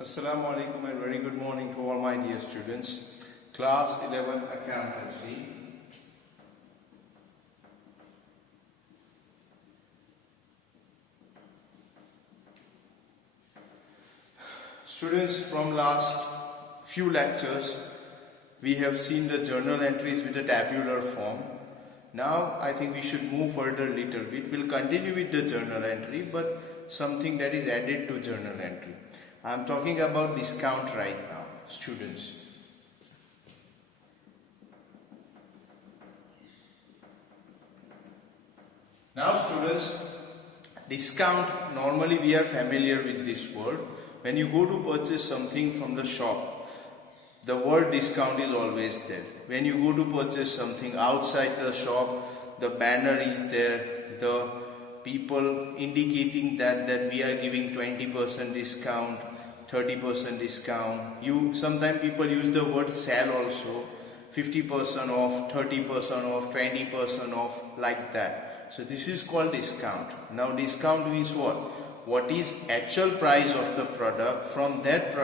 Assalamu alaikum and very good morning to all my dear students. Class 11 Accountancy. Students, from last few lectures we have seen the journal entries with a tabular form. Now I think we should move further a little bit. We'll continue with the journal entry, but something that is added to journal entry. I am talking about discount right now, students. Now students, discount, normally we are familiar with this word. When you go to purchase something from the shop, the word discount is always there. When you go to purchase something outside the shop, the banner is there, the people indicating that we are giving 20% discount, 30% discount. Sometimes people use the word sale also, 50% off, 30% off, 20% off, like that. So this is called discount. Now discount means what? What is actual price of the product? From that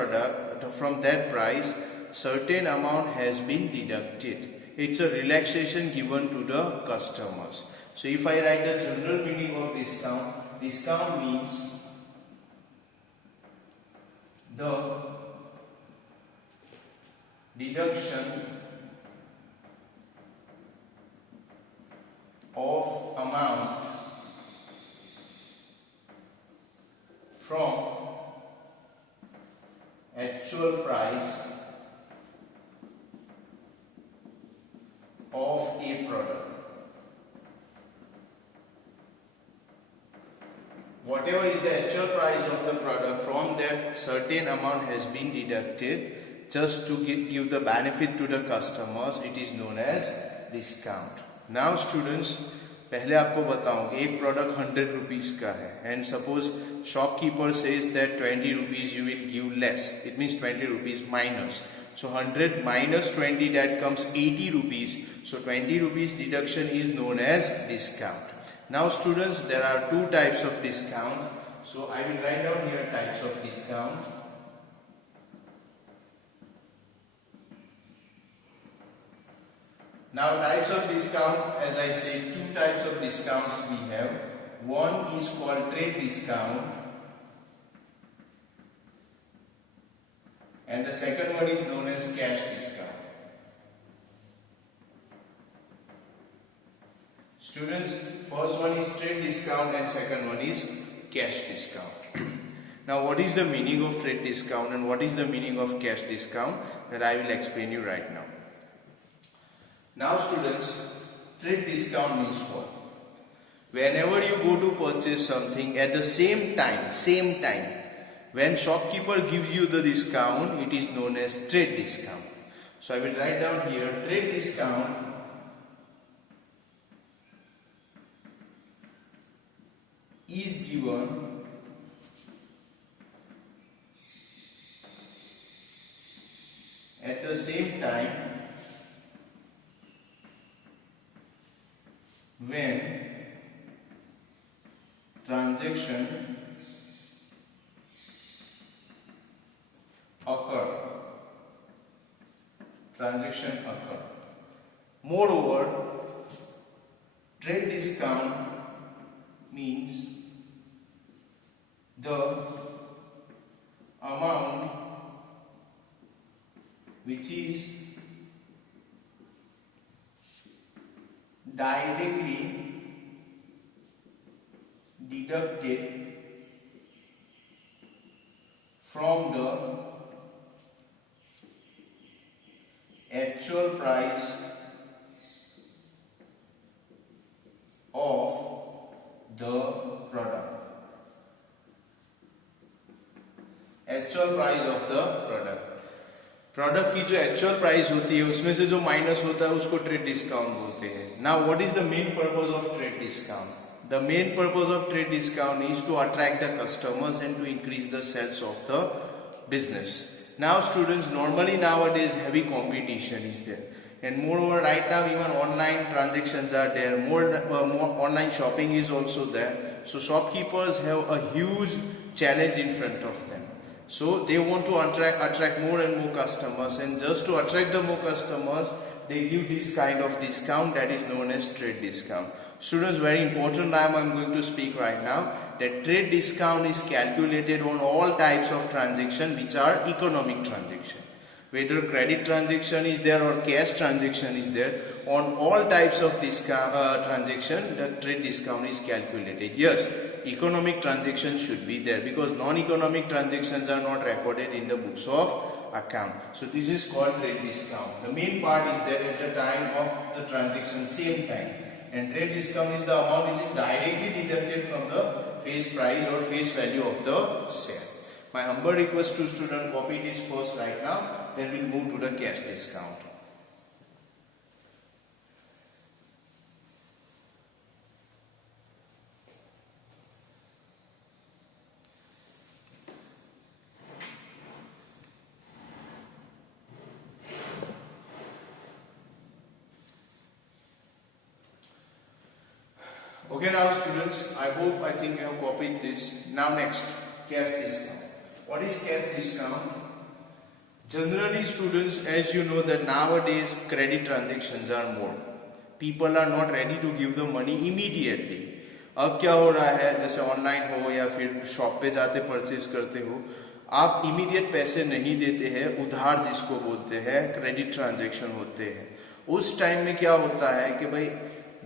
price, certain amount has been deducted. It's a relaxation given to the customers. So if I write the general meaning of discount, discount means the deduction of amount from actual price of a product. Whatever is the actual price of the product, from that certain amount has been deducted just to give the benefit to the customers. It is known as discount. Now students, पहले आपको बताऊं कि एक product 100 rupees का है and suppose shopkeeper says that 20 rupees you will give less. It means 20 rupees minus. So 100 minus 20, that comes 80 rupees. So 20 rupees deduction is known as discount. Now students, there are two types of discount. So I will write down here types of discount. Now types of discount, as I said, two types of discounts we have. One is called trade discount and the second one is known as cash discount. Students, first one is trade discount and second one is cash discount. Now what is the meaning of trade discount and what is the meaning of cash discount, that I will explain you right now. Now students, trade discount means what? Whenever you go to purchase something, at the same time, when shopkeeper gives you the discount, it is known as trade discount. So I will write down here, trade discount is given at the same time when transaction occur. Moreover, trade discount means the amount which is directly deducted from the actual price of the product. Actual price of the product की जो actual price होती है उसमें से जो minus होता है उसको ट्रेड डिस्काउंट बोलते हैं. Now what is the main purpose of trade discount? The main purpose of trade discount is to attract the customers and to increase the sales of the business. Now students, normally nowadays heavy competition is there, and moreover right now even online transactions are there, more online shopping is also there. So shopkeepers have a huge challenge in front of them. So they want to attract more and more customers, and just to attract the more customers, they give this kind of discount that is known as trade discount. Students, very important time I'm going to speak right now, that trade discount is calculated on all types of transaction which are economic transaction. Whether credit transaction is there or cash transaction is there, on all types of discount transaction, the trade discount is calculated. Yes, economic transactions should be there because non-economic transactions are not recorded in the books of account. So this is called trade discount. The main part is there at the time of the transaction, same time. And trade discount is the amount which is directly deducted from the face price or face value of the share. My humble request to student, copy this first right now, then we'll move to the cash discount. Okay, now students, I think you have copied this. Now next, cash discount. What is cash discount? Generally students, as you know that nowadays credit transactions are more. People are not ready to give the money immediately. अब क्या हो रहा है, जैसे online हो या फिर shop पे जाते परचेज करते हो, आप इमीडिएट पैसे नहीं देते हैं, उधार जिसको बोलते हैं, क्रेडिट ट्रांजैक्शन होते हैं. उस टाइम में क्या होता है कि भाई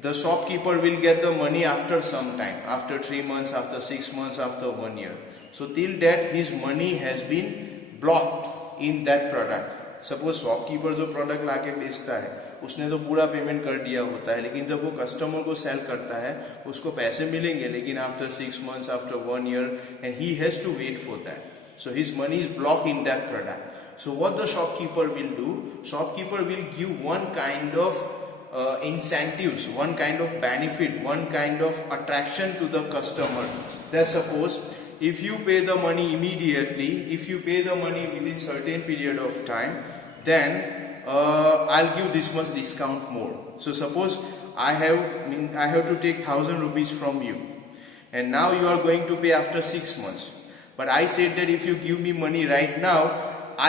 the shopkeeper will get the money after some time, after 3 months, after 6 months, after 1 year. So till that his money has been blocked in that product. Suppose shopkeeper जो प्रोडक्ट लाके बेचता है उसने तो पूरा पेमेंट कर दिया होता है, लेकिन जब वो कस्टमर को सेल करता है उसको पैसे मिलेंगे, लेकिन after 6 months, after 1 year, and he has to wait for that. So his money is blocked in that product. So what the shopkeeper will do? Shopkeeper will give one kind of incentives, one kind of benefit, one kind of attraction to the customer. That suppose if you pay the money immediately, if you pay the money within certain period of time, then I'll give this much discount more. So suppose I have to take 1,000 rupees from you, and now you are going to pay after 6 months. But I said that if you give me money right now,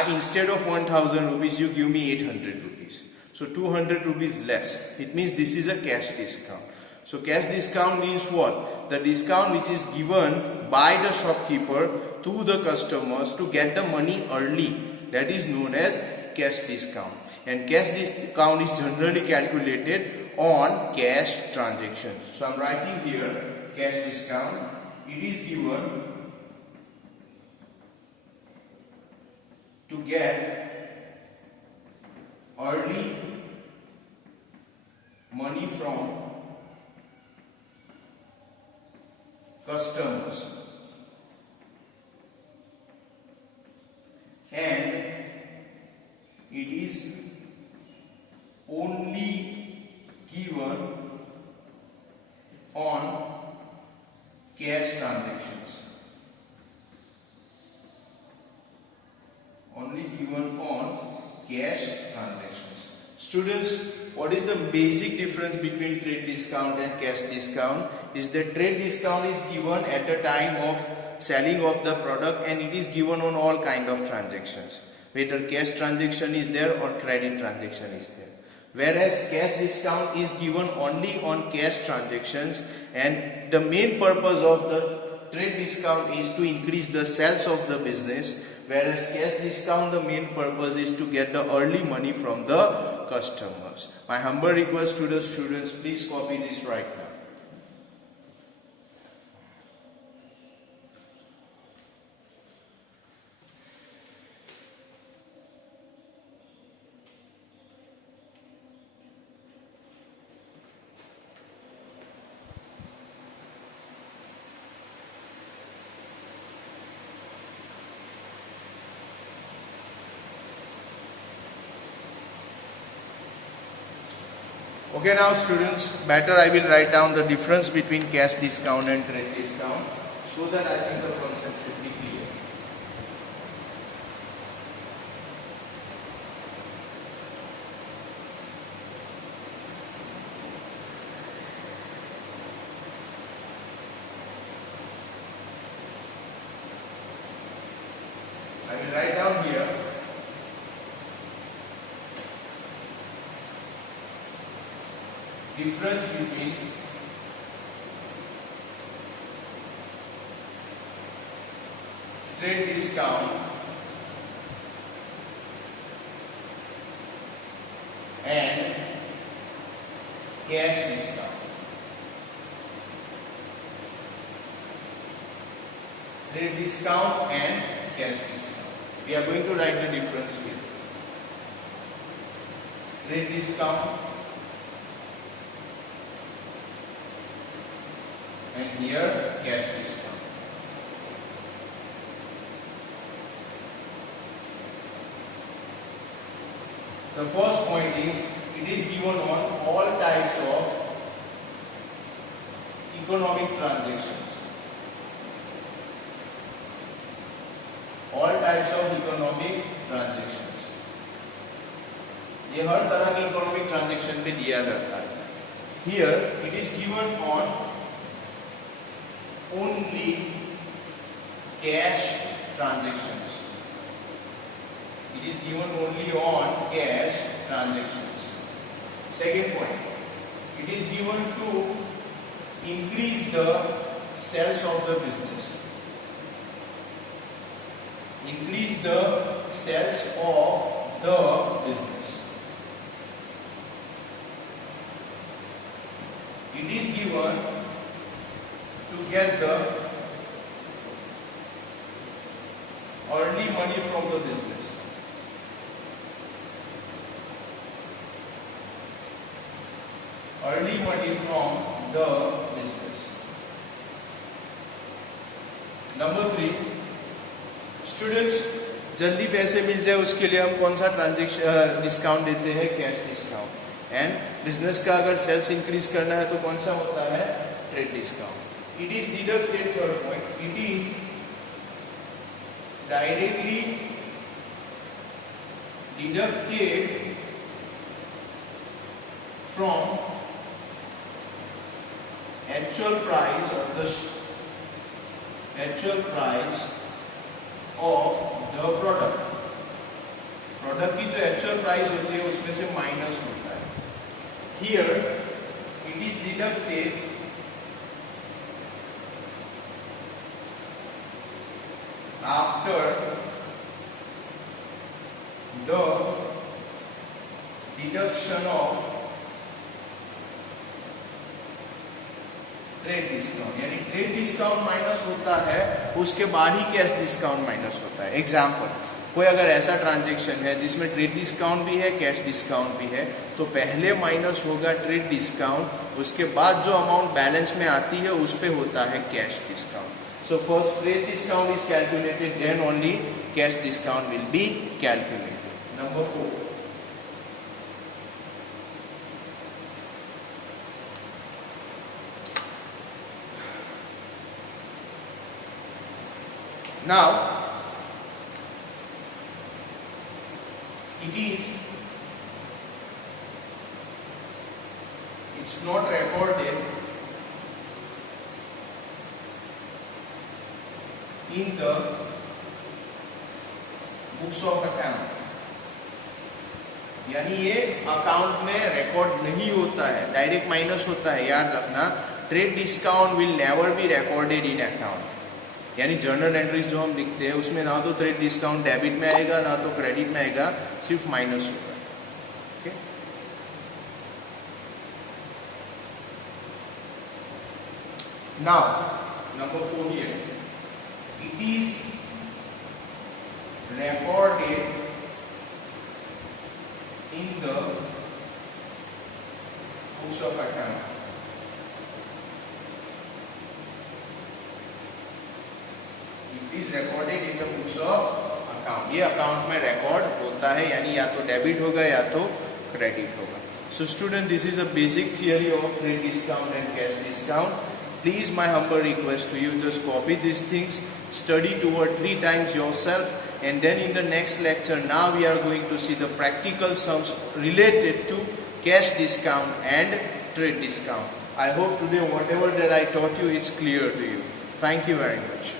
instead of 1,000 rupees, you give me 800 rupees. So 200 rupees less. It means this is a cash discount. So cash discount means what? The discount which is given by the shopkeeper to the customers to get the money early. That is known as cash discount. And cash discount is generally calculated on cash transactions. So I am writing here cash discount. It is given to get early money from customers, and it is only given on cash transactions. Only given on cash transactions. Students, what is the basic difference between trade discount and cash discount? Is that trade discount is given at the time of selling of the product, and it is given on all kind of transactions, whether cash transaction is there or credit transaction is there. Whereas cash discount is given only on cash transactions, and the main purpose of the trade discount is to increase the sales of the business, whereas cash discount, the main purpose is to get the early money from the customers. My humble request to the students, please copy this right now. Okay, now students, better I will write down the difference between cash discount and trade discount, so that I think the concept should be clear. I will write down here. Difference between trade discount and cash discount. Trade discount and cash discount. We are going to write the difference here. Trade discount and here cash discount. The first point is, it is given on all types of economic transactions. All types of economic transactions. ये हर तरह के economic transaction पे दिया जाता है. Here it is given on only cash transactions. It is given only on cash transactions. Second point, it is given to increase the sales of the business. Increase the sales of the business. It is given to get the early money from the business. Early money from the business. Number 3, students जल्दी पैसे मिल जाए उसके लिए हम कौन सा transaction discount देते हैं? Cash discount. एंड बिजनेस का अगर सेल्स इंक्रीज करना है तो कौन सा होता है? Trade discount. It is deducted, third point, it is directly deducted from actual price of the product. Product की जो एक्चुअल प्राइस होती है उसमें से माइनस होता है. Here it is deducted after the deduction of trade discount. यानी trade discount minus होता है, उसके बाद ही कैश डिस्काउंट माइनस होता है. एग्जाम्पल, कोई अगर ऐसा ट्रांजैक्शन है जिसमें ट्रेड डिस्काउंट भी है, कैश डिस्काउंट भी है, तो पहले माइनस होगा ट्रेड डिस्काउंट, उसके बाद जो अमाउंट बैलेंस में आती है उस पे होता है cash discount. So first trade discount is calculated, then only cash discount will be calculated. Number 4, now it's not recorded in the books of account. यानी ये अकाउंट में रिकॉर्ड नहीं होता है, डायरेक्ट माइनस होता है. याद रखना, trade discount will never be recorded in account. यानी जर्नल एंट्रीज जो हम लिखते हैं उसमें ना तो ट्रेड डिस्काउंट डेबिट में आएगा ना तो क्रेडिट में आएगा, सिर्फ माइनस होगा. Okay, now number 4 here, it is recorded in the books of account. It is recorded in the books of account. ये अकाउंट में रिकॉर्ड होता है, यानी या तो डेबिट होगा या तो क्रेडिट होगा. So student, this is a basic theory of trade discount and cash discount. Please, my humble request to you, just copy these things, study 2 or 3 times yourself, and then in the next lecture, now we are going to see the practical sums related to cash discount and trade discount. I hope today whatever that I taught you is clear to you. Thank you very much.